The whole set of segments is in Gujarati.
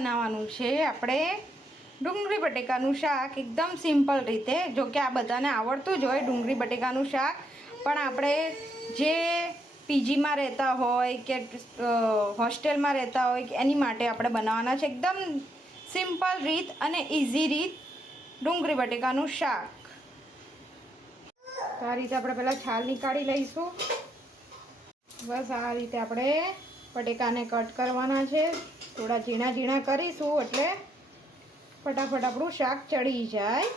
બનાવવાનું છે આપણે ડુંગળી બટેકાનું શાક એકદમ સિમ્પલ રીતે. જો કે આ બધાને આવડતું જ હોય ડુંગળી બટેકાનું શાક, પણ આપણે જે પીજીમાં રહેતા હોય કે હોસ્ટેલમાં રહેતા હોય કે એની માટે આપણે બનાવવાના છે એકદમ સિમ્પલ રીત અને ઇઝી રીત ડુંગળી બટેકાનું શાક. તો આ રીતે આપણે પહેલાં છાલ નીકાળી લઈશું. બસ આ રીતે આપણે બટેકાને કટ કરવાના છે. થોડા ઝીણા ઝીણા કરીશું એટલે ફટાફટ આપણું શાક ચડી જાય.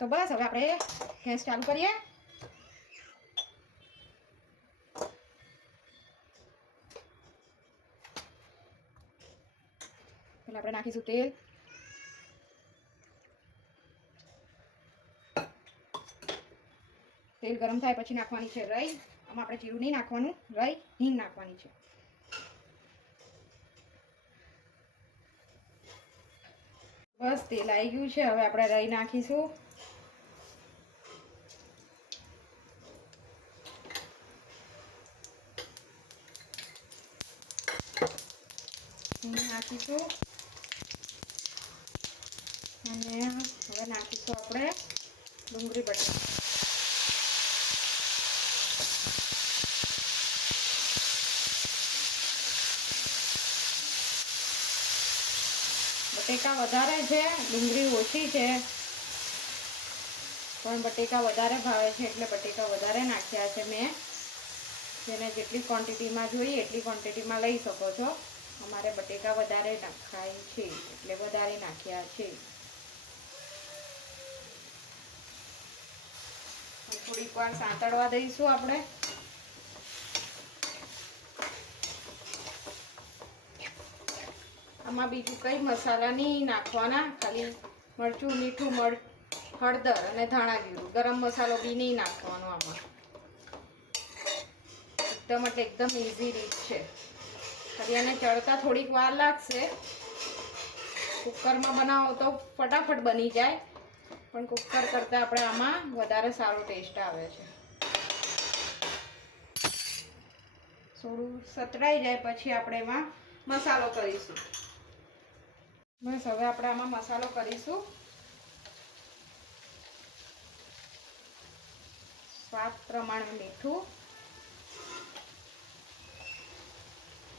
તો બસ હવે આપણે ગેસ ચાલુ કરીએ. પહેલાં આપણે નાખીશું તેલ. તેલ ગરમ થાય પછી નાખવાની છે રાઈ. આમાં આપણે જીરું નહીં નાખવાનું, રાઈ હિંગ નાખવાની છે. બસ તેલ આવી ગયું છે. હવે આપણે રાઈ નાખીશું. નાખીશું અને હવે નાખીશું આપણે ડુંગળી બટેકા. બટેકા વધારે છે, ડુંગળી ઓછી છે, પણ બટેકા વધારે ભાવે છે એટલે બટેકા વધારે નાખ્યા છે મેં. જેને જેટલી ક્વોન્ટિટીમાં જોઈએ એટલી ક્વોન્ટિટીમાં લઈ શકો છો. અમારે બટેકા વધારે નાખાય છે એટલે વધારે નાખ્યા છે. થોડીક વાર સાંતળવા દઈશું આપણે. આમાં બીજું કંઈ મસાલા નહીં નાખવાના, ખાલી મરચું, મીઠું, હળદર અને ધાણા જીરું. ગરમ મસાલો બી નહીં નાખવાનો આમાં. એકદમ એટલે એકદમ ઇઝી રીત છે. ખાલી આને ચડતા થોડીક વાર લાગશે. કુકરમાં બનાવો તો ફટાફટ બની જાય, પણ કુકર કરતાં આપણે આમાં વધારે સારો ટેસ્ટ આવે છે. થોડું સતરાઈ જાય પછી આપણે એમાં મસાલો કરીશું. બસ હવે આપણે આમાં મસાલો કરીશું. સ્વાદ પ્રમાણે મીઠું,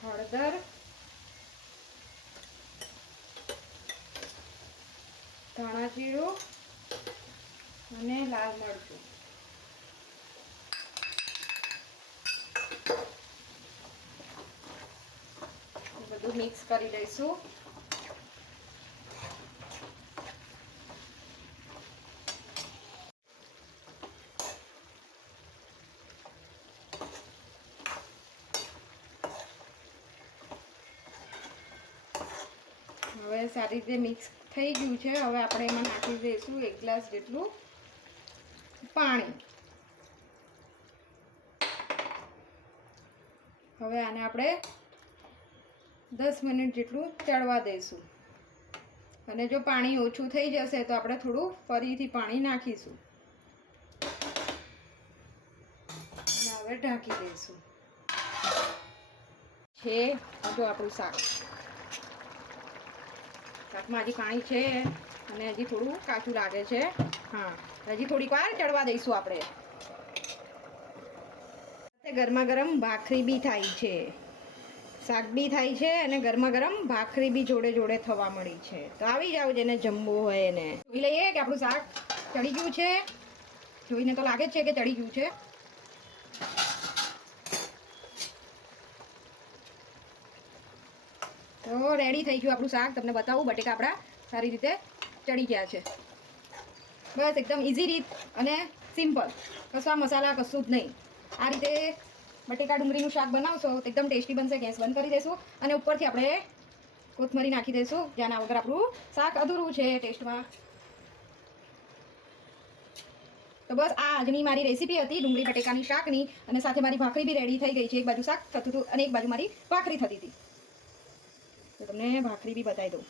હળદર, ધાણા જીરું અને લાલ મરચું. બધું મિક્સ કરી દઈશું. હવે સારી રીતે મિક્સ થઈ ગયું છે. હવે આપણે એમાં નાખી દઈશું 1 ગ્લાસ જેટલું પાણી. હવે આને આપણે 10 મિનિટ જેટલું ચડવા દઈશું. અને જો પાણી ઓછું થઈ જશે તો આપણે થોડું ફરીથી પાણી નાખીશું. અને હવે ઢાંકી દઈશું. છે જો આપણું શાક. શાકમાં હજી પાણી છે અને હજી થોડું કાચું લાગે છે. હા, હજી થોડીક વાર ચડવા દઈશું આપણે. ગરમા ગરમ ભાખરી બી થાય છે, શાક બી થાય છે અને ગરમા ગરમ ભાખરી બી જોડે જોડે થવા મળી છે. તો આવી જાવ જેને જમવું હોય એને. જોઈ લઈએ કે આપણું શાક ચડી ગયું છે. જોઈને તો લાગે જ છે કે ચડી ગયું છે. તો રેડી થઈ ગયું આપણું શાક. તમને બતાવું, બટેકા આપણા સારી રીતે ચડી ગયા છે. બસ એકદમ ઇઝી રીત અને સિમ્પલ, કશા મસાલા કશું જ નહીં. આ રીતે બટેકા ડુંગળીનું શાક બનાવશો તો એકદમ ટેસ્ટી બનશે. ગેસ બંધ કરી દઈશું અને ઉપરથી આપણે કોથમરી નાખી દઈશું. જેના વગર આપણું શાક અધૂરું છે ટેસ્ટમાં. તો બસ આ આજની મારી રેસીપી હતી ડુંગળી બટેકાની શાકની, અને સાથે મારી ભાખરી બી રેડી થઈ ગઈ છે. એક બાજુ શાક થતું હતું અને એક બાજુ મારી ભાખરી થતી હતી. તો તમને ભાખરી બી બતાવી દઉં.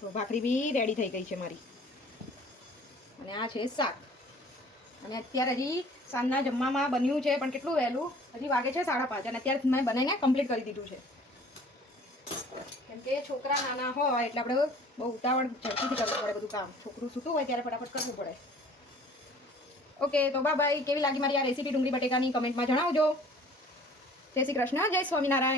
તો ભાખરી બી રેડી થઈ ગઈ છે મારી, અને આ છે શાક. અને અત્યારે હજી સાંજના જમવામાં બન્યું છે, પણ કેટલું વહેલું, હજી વાગે છે 5:30, અને અત્યારે મેં બનાવીને કમ્પ્લીટ કરી દીધું છે. કેમ કે છોકરા નાના હોય એટલે આપણે બહુ ઉતાવળ ઝડપીથી કરવું પડે બધું કામ. છોકરું સૂતું હોય ત્યારે ફટાફટ કરવું પડે. ઓકે, તો બાય. કેવી લાગી મારી આ રેસીપી ડુંગળી બટેકાની કમેન્ટમાં જણાવજો. જય શ્રી કૃષ્ણ, જય સ્વામિનારાયણ.